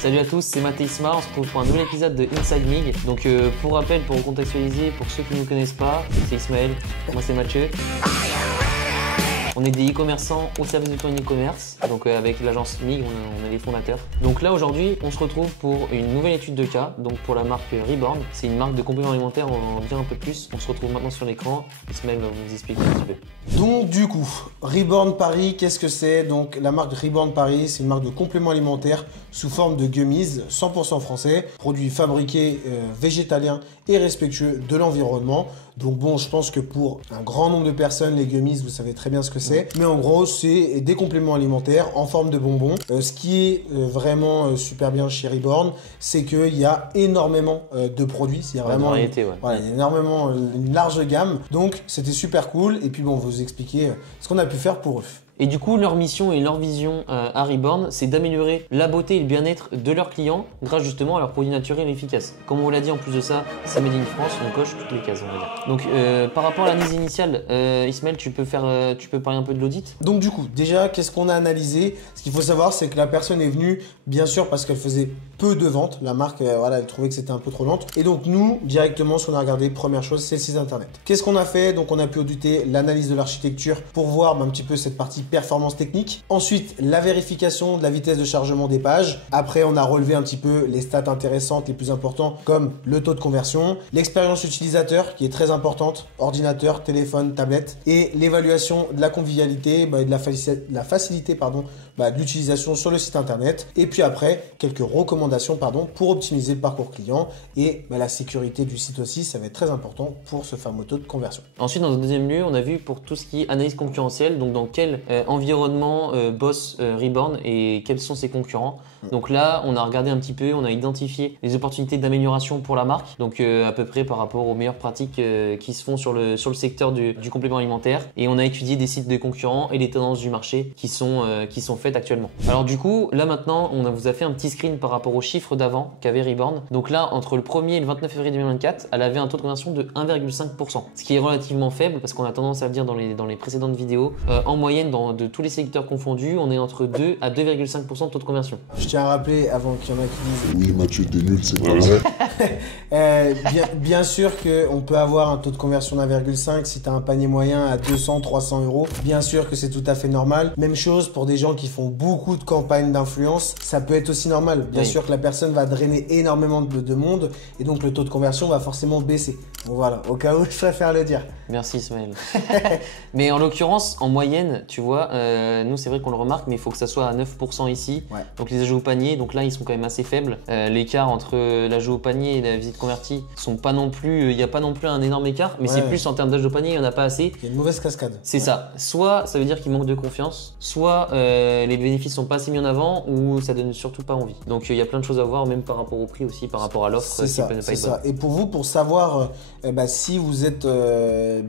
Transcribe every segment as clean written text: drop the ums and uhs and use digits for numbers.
Salut à tous, c'est Matt et Isma, on se retrouve pour un nouvel épisode de Inside Mig. Donc pour rappel, pour contextualiser, pour ceux qui ne nous connaissent pas, c'est Ismaël, moi c'est Mathieu. On est des e-commerçants au service de ton e-commerce, donc avec l'agence MIG, on est les fondateurs. Donc là aujourd'hui, on se retrouve pour une nouvelle étude de cas, donc pour la marque Reborn. C'est une marque de compléments alimentaires, on va en dire un peu plus. On se retrouve maintenant sur l'écran, Ismaël va vous expliquer un petit peu. Donc du coup, Reborn Paris, qu'est-ce que c'est? Donc la marque Reborn Paris, c'est une marque de compléments alimentaires sous forme de gummies, 100% français, produits fabriqués végétaliens et respectueux de l'environnement. Donc bon, je pense que pour un grand nombre de personnes, les gummies, vous savez très bien ce que c'est. Mais en gros, c'est des compléments alimentaires en forme de bonbons. Ce qui est vraiment super bien chez Reborn, c'est qu'il y a énormément de produits. Il y a vraiment variété, voilà, énormément, une large gamme. Donc c'était super cool. Et puis bon, on va vous expliquer ce qu'on a pu faire pour eux. Et du coup, leur mission et leur vision à Reborn, c'est d'améliorer la beauté et le bien-être de leurs clients grâce justement à leurs produits naturels et efficaces. Comme on l'a dit, en plus de ça, c'est Made in France, on coche toutes les cases, on va dire. Donc, par rapport à l'analyse initiale, Ismaël, tu peux parler un peu de l'audit? Donc du coup, déjà, qu'est-ce qu'on a analysé? Ce qu'il faut savoir, c'est que la personne est venue, bien sûr, parce qu'elle faisait peu de ventes. La marque, voilà, elle trouvait que c'était un peu trop lente. Et donc nous, directement, ce qu'on a regardé, première chose, c'est le site internet. Qu'est-ce qu'on a fait? Donc on a pu auditer l'analyse de l'architecture pour voir un petit peu cette partie performance technique. Ensuite, la vérification de la vitesse de chargement des pages. Après, on a relevé un petit peu les stats intéressantes, les plus importants, comme le taux de conversion, l'expérience utilisateur, qui est très importante, ordinateur, téléphone, tablette, et l'évaluation de la convivialité et de la facilité de l'utilisation sur le site internet. Et puis après, quelques recommandations pour optimiser le parcours client et la sécurité du site aussi, ça va être très important pour ce fameux taux de conversion. Ensuite, dans un deuxième lieu, on a vu pour tout ce qui est analyse concurrentielle, donc dans quel environnement bosse Reborn et quels sont ses concurrents. Donc là, on a regardé un petit peu, on a identifié les opportunités d'amélioration pour la marque, donc à peu près par rapport aux meilleures pratiques qui se font sur le secteur du complément alimentaire, et on a étudié des sites de concurrents et les tendances du marché qui sont faites actuellement. Alors du coup, là maintenant, on vous a fait un petit screen par rapport aux chiffres d'avant qu'avait Reborn. Donc là, entre le 1er et le 29 février 2024, elle avait un taux de conversion de 1,5%, ce qui est relativement faible parce qu'on a tendance à le dire dans les précédentes vidéos. En moyenne, de tous les secteurs confondus, on est entre 2 à 2,5% de taux de conversion. Je tiens à rappeler, avant qu'il y en a qui disent « Oui, Mathieu, t'es nul, c'est pas vrai ». Bien sûr qu'on peut avoir un taux de conversion d'1,5 si tu as un panier moyen à 200, 300 euros. Bien sûr que c'est tout à fait normal. Même chose pour des gens qui font beaucoup de campagnes d'influence, ça peut être aussi normal. Bien sûr que la personne va drainer énormément de monde et donc le taux de conversion va forcément baisser. Bon voilà, au cas où je préfère le dire. Merci Ismaël. Mais en l'occurrence, en moyenne, tu vois, nous c'est vrai qu'on le remarque, mais il faut que ça soit à 9% ici. Ouais. Donc les ajouts au panier, donc là ils sont quand même assez faibles. L'écart entre l'ajout au panier et la visite convertie sont pas non plus, il n'y a pas non plus un énorme écart, mais c'est plus en termes d'ajout au panier, il n'y en a pas assez. Il y a une mauvaise cascade. C'est ça. Soit ça veut dire qu'il manque de confiance, soit les bénéfices sont pas assez mis en avant, ou ça donne surtout pas envie. Donc il y a plein de choses à voir, même par rapport au prix aussi, par rapport à l'offre. C'est ça. Et pour vous, pour savoir si vous êtes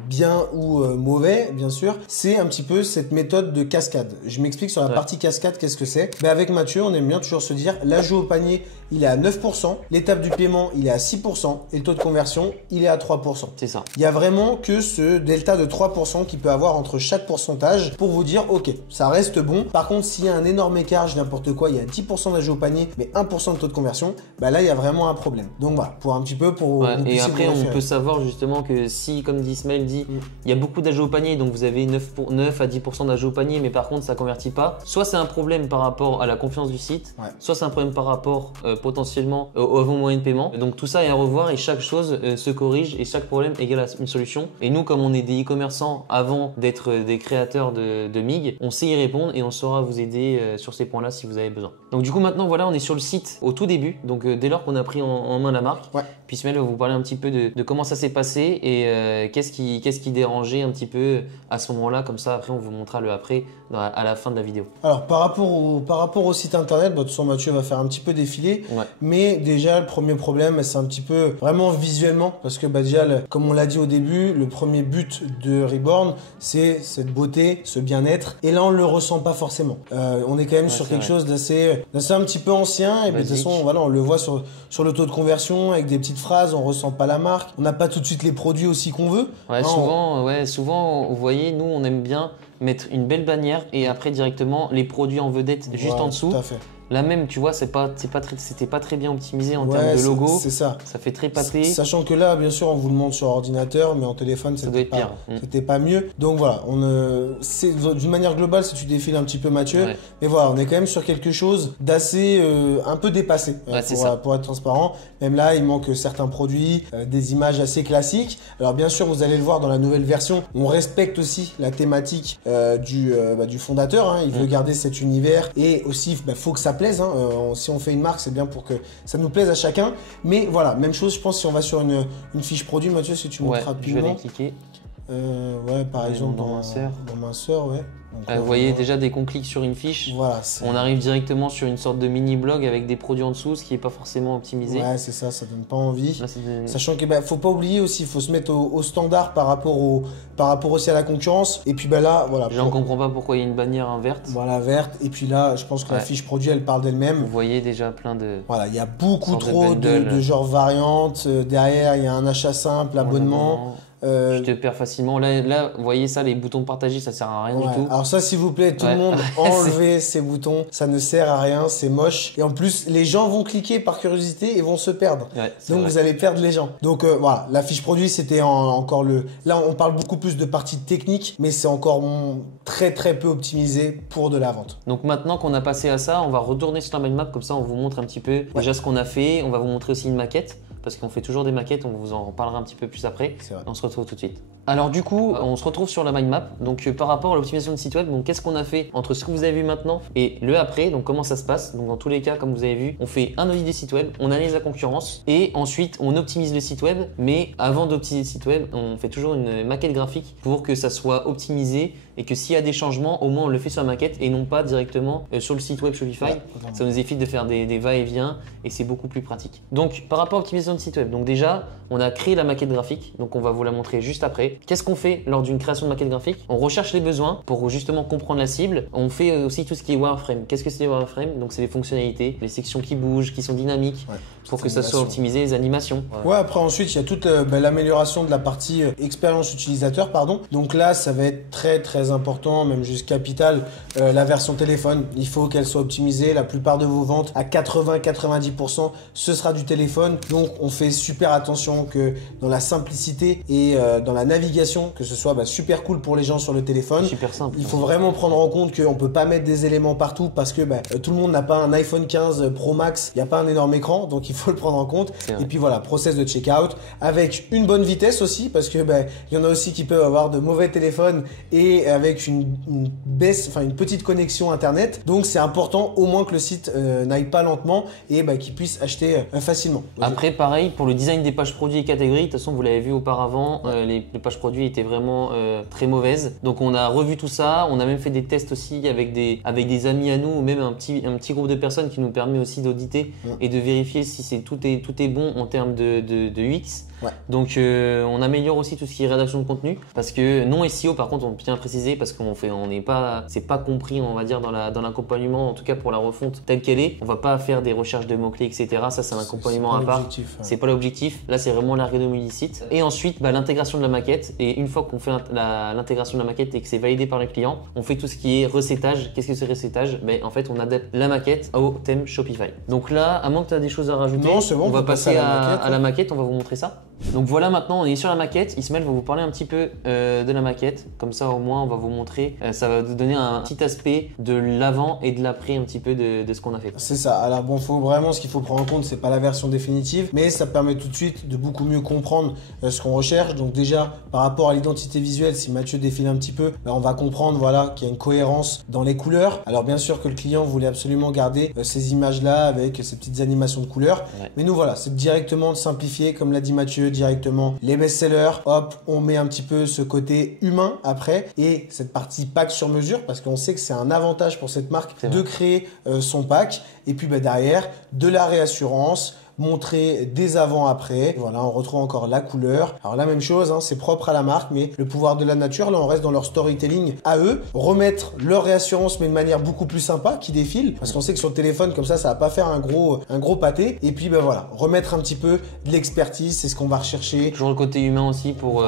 bien ou mauvais, bien sûr, c'est un petit peu cette méthode de cascade. Je m'explique sur la partie cascade, qu'est-ce que c'est? Avec Mathieu, on aime bien toujours se dire, l'ajout au panier, il est à 9%, l'étape du paiement, il est à 6%, et le taux de conversion, il est à 3%. C'est ça. Il y a vraiment que ce delta de 3% qu'il peut avoir entre chaque pourcentage pour vous dire, ok, ça reste bon. Par contre, s'il y a un énorme écart, n'importe quoi, il y a 10% d'ajout au panier, mais 1% de taux de conversion, là, il y a vraiment un problème. Donc voilà, pour un petit peu pour... et après, on peut savoir justement que si, comme dit Ismaël dit, il y a beaucoup d'ajouts au panier, donc vous avez 9 à 10% d'ajouts au panier, mais par contre, ça ne convertit pas. Soit c'est un problème par rapport à la confiance du site, soit c'est un problème par rapport potentiellement aux moyens de paiement. Donc tout ça est à revoir et chaque chose se corrige et chaque problème égale à une solution. Et nous, comme on est des e-commerçants avant d'être des créateurs de MIG, on sait y répondre et on saura vous aider sur ces points-là si vous avez besoin. Donc du coup maintenant voilà, on est sur le site au tout début, donc dès lors qu'on a pris en main la marque. Puis Ismaël va vous parler un petit peu de comment ça s'est passé et qu'est-ce qui dérangeait un petit peu à ce moment-là, comme ça après on vous montrera le après à la fin de la vidéo. Alors par rapport au site internet, de toute façon Mathieu va faire un petit peu défiler, mais déjà le premier problème c'est un petit peu vraiment visuellement, parce que déjà comme on l'a dit au début, le premier but de Reborn c'est cette beauté, ce bien-être, et là on le ressent pas forcément. On est quand même sur quelque chose d'assez un petit peu ancien, et de toute façon voilà, on le voit sur le taux de conversion avec des petites phrases, on ressent pas la marque, on n'a pas tout de suite les produits aussi qu'on veut. Souvent vous voyez, nous on aime bien mettre une belle bannière et après directement les produits en vedette juste en dessous. Tout à fait. Là même, tu vois, c'était pas très bien optimisé en Ouais, termes de logo. c'est ça. Ça fait très pâté. Sachant que là, bien sûr, on vous le montre sur ordinateur, mais en téléphone, Ça doit être pire. c'était pas mieux. Donc voilà, d'une manière globale, si tu défiles un petit peu Mathieu, Ouais. mais voilà, on est quand même sur quelque chose d'assez un peu dépassé Ouais, c'est ça. pour être transparent. Même là, il manque certains produits, des images assez classiques. Alors bien sûr, vous allez le voir dans la nouvelle version, on respecte aussi la thématique du fondateur. Hein. Il veut garder cet univers et aussi, faut que ça plaise. Hein. Si on fait une marque, c'est bien pour que ça nous plaise à chacun. Mais voilà, même chose, je pense, si on va sur une fiche produit, Mathieu, si tu montres Ouais, je vais rapidement. aller cliquer. Ouais, par exemple, dans Minceur. Dans Minceur, ouais. Donc, Vous voyez déjà, dès qu'on clique sur une fiche, voilà, on arrive directement sur une sorte de mini-blog avec des produits en dessous, ce qui n'est pas forcément optimisé. Ouais, c'est ça donne pas envie. Là, c'est Sachant qu'il faut pas oublier aussi, il faut se mettre au standard par rapport aussi à la concurrence. Et puis là, voilà. J'en comprends pas pourquoi il y a une bannière verte. Voilà, verte. Et puis là, je pense que la fiche produit, elle parle d'elle-même. Vous voyez déjà plein de... Voilà, il y a beaucoup sortes trop de genres variantes. Derrière, il y a un achat simple, abonnement. Je te perds facilement. Là, vous voyez ça, les boutons partagés, ça sert à rien du tout. Alors ça, s'il vous plaît, tout le monde, enlevez ces boutons. Ça ne sert à rien, c'est moche. Et en plus, les gens vont cliquer par curiosité et vont se perdre. Ouais, donc vous allez perdre les gens. Donc voilà, la fiche produit, c'était encore le... Là, on parle beaucoup plus de partie technique, mais c'est encore très très peu optimisé pour de la vente. Donc maintenant qu'on a passé à ça, on va retourner sur la mind map, comme ça on vous montre un petit peu déjà ce qu'on a fait. On va vous montrer aussi une maquette, parce qu'on fait toujours des maquettes, on vous en reparlera un petit peu plus après. On se retrouve tout de suite. Alors du coup, on se retrouve sur la mind map. Donc par rapport à l'optimisation de site web, donc qu'est-ce qu'on a fait entre ce que vous avez vu maintenant et le après? Donc comment ça se passe? Donc dans tous les cas, comme vous avez vu, on fait un audit des sites web, on analyse la concurrence et ensuite on optimise le site web. Mais avant d'optimiser le site web, on fait toujours une maquette graphique pour que ça soit optimisé et que s'il y a des changements, au moins on le fait sur la maquette et non pas directement sur le site web Shopify. Ça nous évite de faire des va-et-vient et c'est beaucoup plus pratique. Donc par rapport à l'optimisation de site web, donc déjà on a créé la maquette graphique, donc on va vous la montrer juste après. Qu'est-ce qu'on fait lors d'une création de maquette graphique? On recherche les besoins pour justement comprendre la cible. On fait aussi tout ce qui est wireframe. Qu'est-ce que c'est les wireframe? Donc c'est les fonctionnalités, les sections qui bougent, qui sont dynamiques, pour que ça soit optimisé, les animations. Ouais, après ensuite il y a toute l'amélioration de la partie expérience utilisateur, pardon. Donc là ça va être très très important, même juste capital, la version téléphone. Il faut qu'elle soit optimisée. La plupart de vos ventes, à 80-90%, ce sera du téléphone. Donc on fait super attention que dans la simplicité et dans la navigation, que ce soit super cool pour les gens sur le téléphone. Super simple. Il faut vraiment prendre en compte qu'on ne peut pas mettre des éléments partout parce que tout le monde n'a pas un iPhone 15 Pro Max, il n'y a pas un énorme écran, donc il faut le prendre en compte. Et puis voilà, process de checkout avec une bonne vitesse aussi, parce que il y en a aussi qui peuvent avoir de mauvais téléphones et avec une petite connexion internet. Donc c'est important au moins que le site n'aille pas lentement et qu'ils puissent acheter facilement. Après pareil pour le design des pages produits et catégories, de toute façon vous l'avez vu auparavant, les pages produits étaient vraiment très mauvaises. Donc on a revu tout ça, on a même fait des tests aussi avec des amis à nous ou même un petit groupe de personnes qui nous permet aussi d'auditer et de vérifier si tout est bon en termes de UX. Donc on améliore aussi tout ce qui est rédaction de contenu parce que non SEO par contre on tient à préciser parce c'est pas compris on va dire dans l'accompagnement, en tout cas pour la refonte telle qu'elle est. On va pas faire des recherches de mots-clés etc. Ça c'est un accompagnement à part. C'est pas l'objectif. Là c'est vraiment l'ergonomie du site. Et ensuite l'intégration de la maquette, et une fois qu'on fait l'intégration de la maquette et que c'est validé par les clients, on fait tout ce qui est recettage. Qu'est-ce que c'est recettage? En fait on adapte la maquette au thème Shopify. Donc là à moins que tu as des choses à rajouter, non, c'est bon, on va passer à la maquette, on va vous montrer ça. Donc voilà, maintenant on est sur la maquette. Ismaël va vous parler un petit peu de la maquette. Comme ça au moins on va vous montrer, ça va vous donner un petit aspect de l'avant et de l'après un petit peu de ce qu'on a fait. C'est ça. Alors bon, ce qu'il faut prendre en compte, c'est pas la version définitive, mais ça permet tout de suite de beaucoup mieux comprendre ce qu'on recherche. Donc déjà par rapport à l'identité visuelle, si Mathieu défile un petit peu, on va comprendre qu'il y a une cohérence dans les couleurs. Alors bien sûr que le client voulait absolument garder ces images là avec ces petites animations de couleurs, mais nous voilà, c'est directement de simplifier comme l'a dit Mathieu, directement les best-sellers, hop, on met un petit peu ce côté humain après et cette partie pack sur mesure parce qu'on sait que c'est un avantage pour cette marque de créer son pack et puis derrière de la réassurance, montrer des avant-après. Voilà, on retrouve encore la couleur. Alors la même chose, hein, c'est propre à la marque, mais le pouvoir de la nature, là on reste dans leur storytelling à eux. Remettre leur réassurance, mais de manière beaucoup plus sympa, qui défile, parce qu'on sait que sur le téléphone, comme ça va pas faire un gros pâté. Et puis ben voilà, remettre un petit peu de l'expertise, c'est ce qu'on va rechercher. Toujours le côté humain aussi pour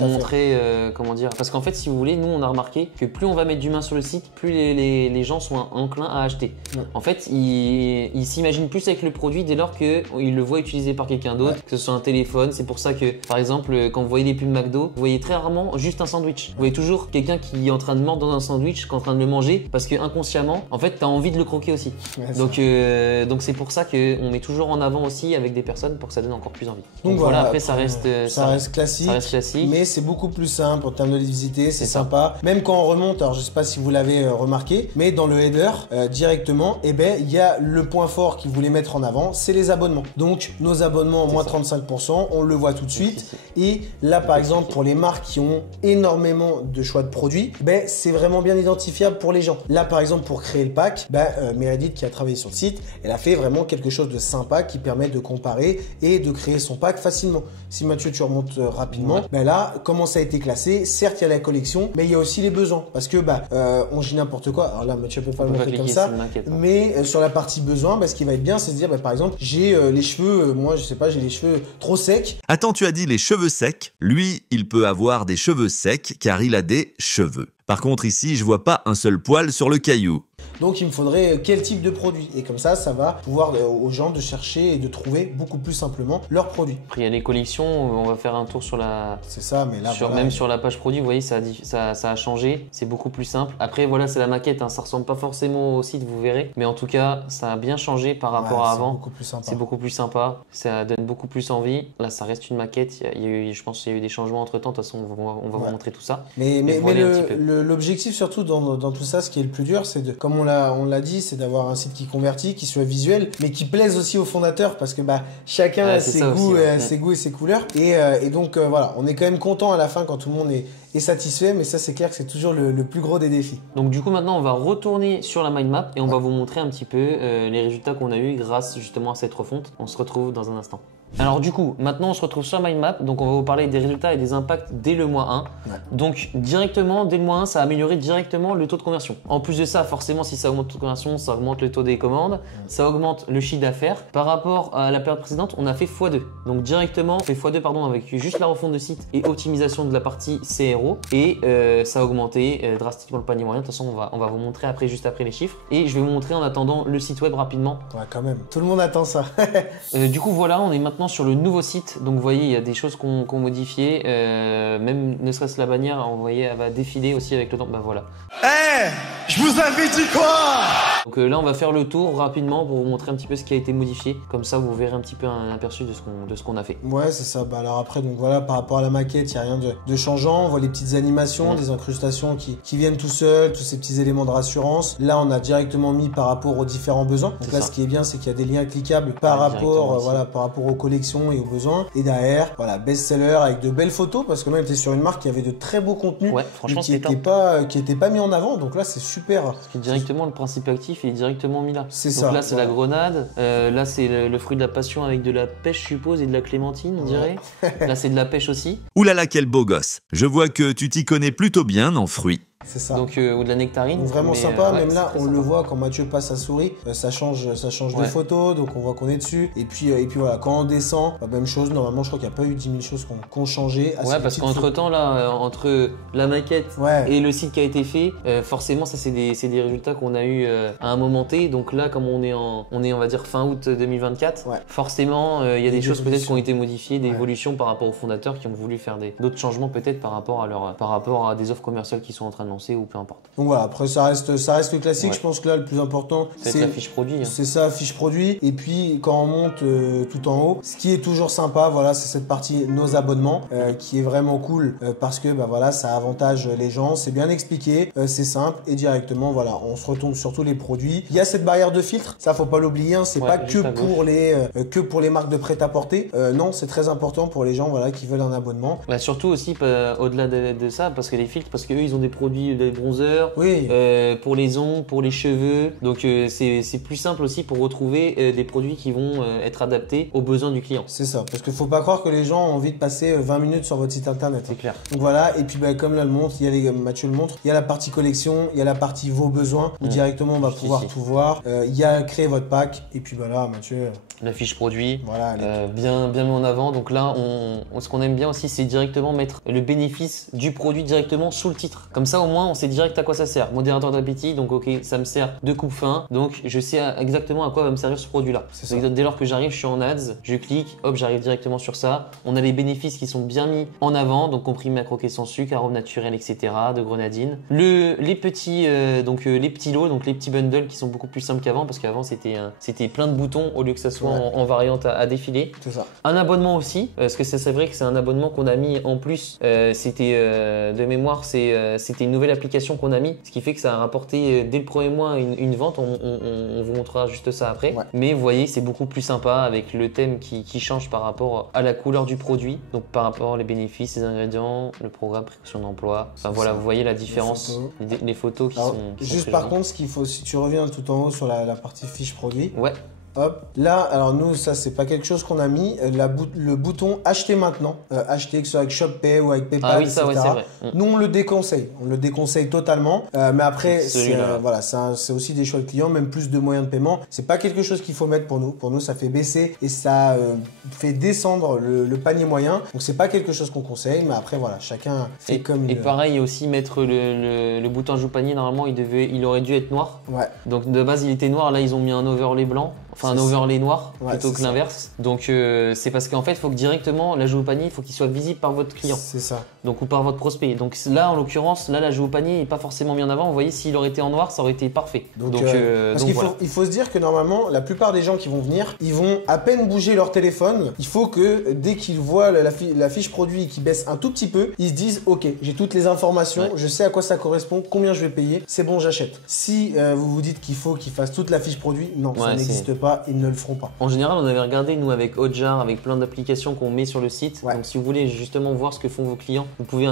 montrer, comment dire. Parce qu'en fait, si vous voulez, nous on a remarqué que plus on va mettre d'humain sur le site, plus les gens sont enclins à acheter. En fait, ils s'imaginent plus avec le produit dès lors qu'ils le voient utilisé par quelqu'un d'autre, que ce soit un téléphone. C'est pour ça que, par exemple, quand vous voyez les pubs McDo, vous voyez très rarement juste un sandwich. Vous voyez toujours quelqu'un qui est en train de mordre dans un sandwich, qui est en train de le manger, parce que inconsciemment, en fait, tu as envie de le croquer aussi. Donc c'est pour ça qu'on met toujours en avant aussi avec des personnes pour que ça donne encore plus envie. Donc voilà, après ça reste classique, mais c'est beaucoup plus simple en termes de lisibilité, c'est sympa. Même quand on remonte, alors je sais pas si vous l'avez remarqué, mais dans le header directement, eh ben il y a le point fort qu'ils voulaient mettre en avant, c'est les abonnements. Donc nos abonnements moins 35%, on le voit tout de suite. Et là par exemple pour les marques qui ont énormément de choix de produits, ben c'est vraiment bien identifiable pour les gens. Là par exemple pour créer le pack, Meredith qui a travaillé sur le site, elle a fait vraiment quelque chose de sympa qui permet de comparer et de créer son pack facilement. Si Mathieu tu remontes rapidement, là comment ça a été classé, certes il y a la collection, mais il y a aussi les besoins parce que on dit n'importe quoi. Alors là Mathieu peut pas le montrer comme ça, mais sur la partie besoins, ce qui va être bien c'est de dire par exemple j'ai les cheveux, moi je sais pas, j'ai les cheveux trop secs. Attends, tu as dit les cheveux secs. Lui, il peut avoir des cheveux secs car il a des cheveux. Par contre ici, je vois pas un seul poil sur le caillou. Donc il me faudrait quel type de produit. Et comme ça va pouvoir aux gens de chercher et de trouver beaucoup plus simplement leurs produits. Après il y a les collections, on va faire un tour sur la... C'est ça, mais là même sur la page produit, vous voyez ça a changé, c'est beaucoup plus simple. Après voilà, c'est la maquette, hein. Ça ressemble pas forcément au site, vous verrez. Mais en tout cas, ça a bien changé par rapport à avant. C'est beaucoup plus sympa, ça donne beaucoup plus envie. Là ça reste une maquette, je pense qu'il y a eu des changements entre temps, de toute façon on va vous montrer tout ça. Mais l'objectif surtout dans tout ça, ce qui est le plus dur, c'est de, comme on l'a dit, c'est d'avoir un site qui convertit, qui soit visuel, mais qui plaise aussi aux fondateurs parce que chacun a ses goûts, ses goûts et ses couleurs. Et donc voilà, on est quand même content à la fin quand tout le monde est satisfait, mais ça c'est clair que c'est toujours le plus gros des défis. Donc du coup maintenant on va retourner sur la mind map et on va vous montrer un petit peu les résultats qu'on a eu grâce justement à cette refonte. On se retrouve dans un instant. Alors du coup, maintenant on se retrouve sur mind map, donc on va vous parler des résultats et des impacts dès le mois 1. Donc directement, dès le mois 1, ça a amélioré directement le taux de conversion. En plus de ça, forcément si ça augmente le taux de conversion, ça augmente le taux des commandes, ça augmente le chiffre d'affaires. Par rapport à la période précédente, on a fait x2. Donc directement, on fait x2 avec juste la refonte de site et optimisation de la partie CRO. Et ça a augmenté drastiquement le panier moyen. De toute façon, on va vous montrer juste après les chiffres. Et je vais vous montrer en attendant le site web rapidement. Ouais, quand même, tout le monde attend ça. Du coup voilà, on est maintenant sur le nouveau site. Donc vous voyez, il y a des choses qu'on modifié. Même ne serait-ce la bannière, vous voyez, elle va défiler aussi avec le temps. Voilà. Je vous avais dit quoi? Donc là, on va faire le tour rapidement pour vous montrer un petit peu ce qui a été modifié. Comme ça, vous verrez un petit peu un aperçu de ce qu'on a fait. Ouais, c'est ça. Alors après, donc voilà, par rapport à la maquette, il n'y a rien de changeant. On voit les petites animations, des incrustations qui viennent tout seuls, tous ces petits éléments de rassurance. Là, on a directement mis par rapport aux différents besoins. Donc là, ce qui est bien, c'est qu'il y a des liens cliquables par rapport aux collections et aux besoins. Et derrière, voilà, best-seller avec de belles photos parce que là, on était sur une marque qui avait de très beaux contenus, franchement, qui n'était pas mis en avant. Donc là, c'est super. Parce que directement, le principe actif est directement mis là. C'est donc ça. Là, c'est la grenade. Là, c'est le fruit de la passion avec de la pêche, je suppose, et de la clémentine, on dirait. Là, c'est de la pêche aussi. Ouh là là, quel beau gosse. Je vois que tu t'y connais plutôt bien en fruits. C'est ça. Donc, ou de la nectarine. Donc, vraiment sympa, même là, on le voit quand Mathieu passe sa souris, ça change de photo, donc on voit qu'on est dessus. Et puis voilà, quand on descend, même chose, normalement, je crois qu'il n'y a pas eu 10 000 choses qui ont changé. Ouais, parce qu'entre temps, là, entre la maquette et le site qui a été fait, forcément, ça, c'est des résultats qu'on a eu à un moment T. Donc là, comme on est, on va dire, fin août 2024, forcément, il y a des choses peut-être qui ont été modifiées, des évolutions par rapport aux fondateurs qui ont voulu faire d'autres changements peut-être par rapport à des offres commerciales qui sont en train de lancer ou peu importe. Donc voilà, après ça reste le classique. Je pense que là le plus important c'est la fiche produit. C'est ça, fiche produit. Et puis quand on monte tout en haut, ce qui est toujours sympa, voilà, c'est cette partie nos abonnements qui est vraiment cool parce que voilà, ça avantage les gens, c'est bien expliqué, c'est simple et directement voilà, on se retombe sur tous les produits. Il y a cette barrière de filtre, ça faut pas l'oublier, hein, c'est pas que pour les marques de prêt-à-porter. Non, c'est très important pour les gens voilà qui veulent un abonnement. Surtout aussi au-delà de ça parce que les filtres, parce qu'eux ils ont des produits produits, des bronzers, Oui. pour les ongles, pour les cheveux. Donc c'est plus simple aussi pour retrouver des produits qui vont être adaptés aux besoins du client. C'est ça, parce qu'il faut pas croire que les gens ont envie de passer 20 minutes sur votre site internet. C'est clair. Donc voilà, et puis comme là le montre, Mathieu le montre, il y a la partie collection, il y a la partie vos besoins, où directement on va pouvoir tout voir. Il y a créer votre pack, et puis voilà, Mathieu. La fiche produit, voilà, bien mis en avant. Donc là, ce qu'on aime bien aussi, c'est directement mettre le bénéfice du produit directement sous le titre. Comme ça, au moins, on sait direct à quoi ça sert. Modérateur d'appétit, donc ok, ça me sert de coupe-faim, donc je sais exactement à quoi va me servir ce produit-là. Dès lors que j'arrive, je suis en ads, je clique, hop, j'arrive directement sur ça. On a les bénéfices qui sont bien mis en avant, donc comprimé à croquer sans sucre, arôme naturel, etc. de grenadine. Les petits lots, donc les petits bundles qui sont beaucoup plus simples qu'avant, parce qu'avant c'était plein de boutons au lieu que ça soit en variante à défiler. C'est ça. Un abonnement aussi, parce que c'est vrai que c'est un abonnement qu'on a mis en plus. C'était de mémoire, c'était une nouvelle application qu'on a mis, ce qui fait que ça a rapporté dès le premier mois une vente. On vous montrera juste ça après. Ouais. Mais vous voyez, c'est beaucoup plus sympa avec le thème qui change par rapport à la couleur du produit, donc par rapport aux bénéfices, les ingrédients, le programme, précaution d'emploi. Enfin voilà, vous voyez la différence, les photos qui sont juste par contre, ce qu'il faut, si tu reviens tout en haut sur la partie fiche produit. Ouais. Hop. Là, alors nous, ça c'est pas quelque chose qu'on a mis. Le bouton acheter maintenant, acheter que ce soit avec ShopPay ou avec PayPal, ça, etc. Ouais, c'est vrai. Nous on le déconseille totalement. Mais après, voilà, c'est aussi des choix de clients, même plus de moyens de paiement. C'est pas quelque chose qu'il faut mettre pour nous. Pour nous, ça fait baisser et ça fait descendre le panier moyen. Donc c'est pas quelque chose qu'on conseille, mais après voilà, chacun fait comme il. Et pareil aussi mettre le bouton ajout panier. Normalement, il aurait dû être noir. Ouais. Donc de base, il était noir. Là, ils ont mis un overlay blanc. Enfin, un overlay noir plutôt que l'inverse. Donc, c'est parce qu'en fait, il faut que directement l'ajout au panier, il faut qu'il soit visible par votre client. C'est ça. Donc, ou par votre prospect. Donc là, en l'occurrence, l'ajout au panier n'est pas forcément mis en avant. Vous voyez, s'il aurait été en noir, ça aurait été parfait. Parce qu'il faut se dire que normalement, la plupart des gens qui vont venir, ils vont à peine bouger leur téléphone. Il faut que dès qu'ils voient la fiche produit qui baisse un tout petit peu, ils se disent ok, j'ai toutes les informations, je sais à quoi ça correspond, combien je vais payer, c'est bon, j'achète. Si vous vous dites qu'il faut qu'ils fassent toute la fiche produit, non, ça n'existe pas. Ils ne le feront pas. En général, on avait regardé, nous, avec Hotjar, avec plein d'applications qu'on met sur le site. Donc, si vous voulez justement voir ce que font vos clients, vous pouvez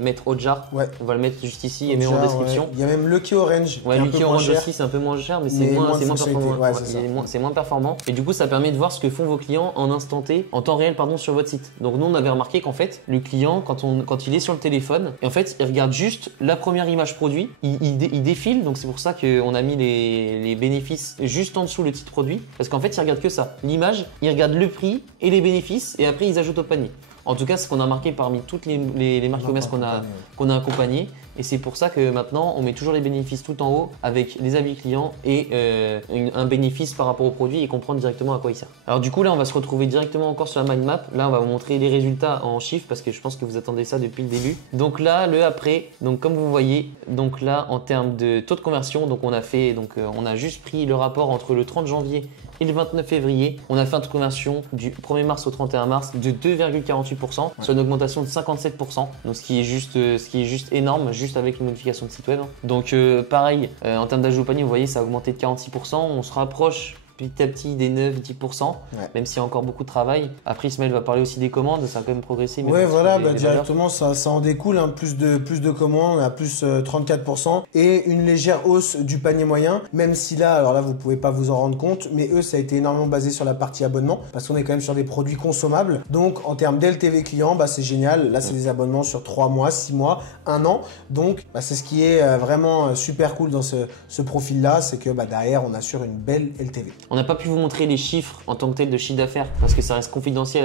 mettre Hotjar. On va le mettre juste ici et mettre en description. Il y a même Lucky Orange. Lucky Orange aussi, c'est un peu moins cher, mais c'est moins performant. C'est moins performant. Et du coup, ça permet de voir ce que font vos clients en instant T, en temps réel, sur votre site. Donc, nous, on avait remarqué qu'en fait, le client, quand il est sur le téléphone, et en fait, il regarde juste la première image produit, il défile. Donc, c'est pour ça qu'on a mis les bénéfices juste en dessous le titre produit, parce qu'en fait ils regardent que ça, l'image, ils regardent le prix et les bénéfices et après ils ajoutent au panier. En tout cas, c'est ce qu'on a remarqué parmi toutes les marques commerce qu'on a accompagnées. Et c'est pour ça que maintenant, on met toujours les bénéfices tout en haut avec les avis clients et un bénéfice par rapport au produit et comprendre directement à quoi il sert. Alors du coup, là, on va se retrouver directement encore sur la mind map. Là, on va vous montrer les résultats en chiffres parce que je pense que vous attendez ça depuis le début. Donc là, le après, donc comme vous voyez, donc là, en termes de taux de conversion, donc on a juste pris le rapport entre le 30 janvier et le 29 février. On a fait un taux de conversion du 1er mars au 31 mars de 2,48%, soit une augmentation de 57%. Donc ce qui est juste énorme, juste avec une modification de site web. Donc pareil, en termes d'ajout au panier, vous voyez, ça a augmenté de 46%. On se rapproche petit à petit des 9-10%, même s'il y a encore beaucoup de travail. Après, Ismaël va parler aussi des commandes, ça a quand même progressé. Oui, voilà, directement, ça en découle, plus de commandes, à plus 34%, et une légère hausse du panier moyen, même si là, alors là, vous pouvez pas vous en rendre compte, mais eux, ça a été énormément basé sur la partie abonnement, parce qu'on est quand même sur des produits consommables. Donc, en termes d'LTV client, c'est génial. Là, c'est des abonnements sur 3 mois, 6 mois, 1 an. Donc, c'est ce qui est vraiment super cool dans ce profil-là, c'est que derrière, on assure une belle LTV. On n'a pas pu vous montrer les chiffres en tant que tel de chiffre d'affaires parce que ça reste confidentiel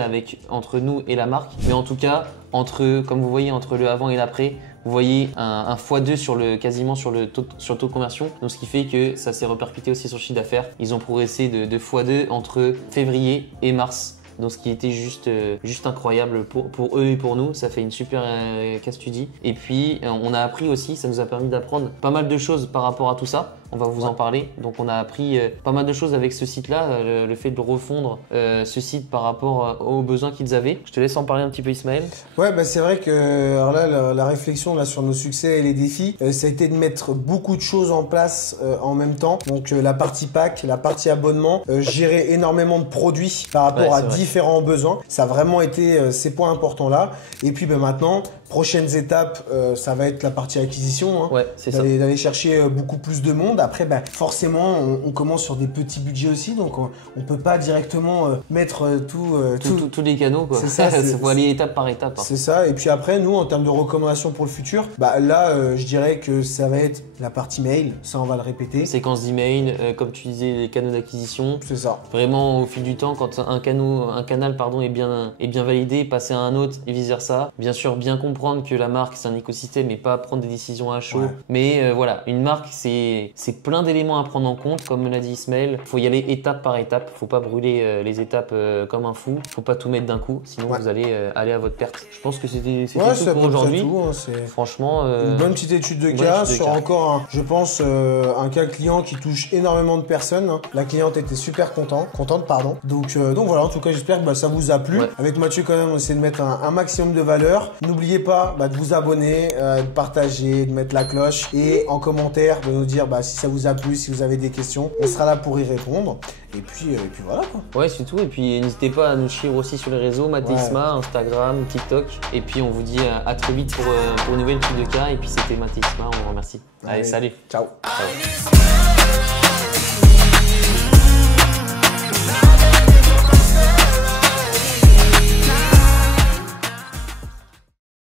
entre nous et la marque. Mais en tout cas, comme vous voyez, entre le avant et l'après, vous voyez un x2 quasiment sur le taux de conversion. Donc ce qui fait que ça s'est répercuté aussi sur le chiffre d'affaires. Ils ont progressé de x2 entre février et mars. Donc ce qui était juste incroyable pour eux et pour nous, ça fait une super case study. Et puis on a appris aussi, ça nous a permis d'apprendre pas mal de choses par rapport à tout ça. On va vous en parler. Donc on a appris pas mal de choses avec ce site-là, le fait de refondre ce site par rapport aux besoins qu'ils avaient. Je te laisse en parler un petit peu, Ismaël. Ouais, c'est vrai que alors là, la réflexion là sur nos succès et les défis, ça a été de mettre beaucoup de choses en place en même temps. Donc la partie pack, la partie abonnement, gérer énormément de produits par rapport à différents besoins. Ça a vraiment été ces points importants là. Et puis maintenant, Prochaines étapes, ça va être la partie acquisition. Hein. Ouais, c'est ça. D'aller chercher beaucoup plus de monde. Après, bah, forcément, on commence sur des petits budgets aussi, donc on peut pas directement mettre tous les canaux, quoi. C'est ça. Il faut aller étape par étape. Hein. C'est ça. Et puis après, nous, en termes de recommandations pour le futur, bah là, je dirais que ça va être la partie mail. Ça, on va le répéter. Séquence d'email, comme tu disais, les canaux d'acquisition. C'est ça. Vraiment, au fil du temps, quand un canal est bien validé, passer à un autre et vice versa. Bien sûr, bien comprendre que la marque, c'est un écosystème et pas prendre des décisions à chaud. Ouais. Mais voilà, une marque, c'est plein d'éléments à prendre en compte. Comme l'a dit Ismaël, il faut y aller étape par étape. Faut pas brûler les étapes comme un fou. Faut pas tout mettre d'un coup, sinon vous allez aller à votre perte. Je pense que c'était tout pour aujourd'hui. Franchement, une bonne petite étude de cas sur encore, je pense, un cas client qui touche énormément de personnes. La cliente était super contente. Donc voilà, en tout cas, j'espère que ça vous a plu. Ouais. Avec Mathieu, quand même, on essaie de mettre un maximum de valeur. N'oubliez pas de vous abonner, de partager, de mettre la cloche et en commentaire de nous dire si ça vous a plu, si vous avez des questions. On sera là pour y répondre. Et puis voilà quoi. Ouais, c'est tout. Et puis n'hésitez pas à nous suivre aussi sur les réseaux, Mathéisma, Instagram, TikTok. Et puis on vous dit à très vite pour une nouvelle étude de cas. Et puis c'était Mathéisma, on vous remercie. Allez, salut. Ciao. Ciao.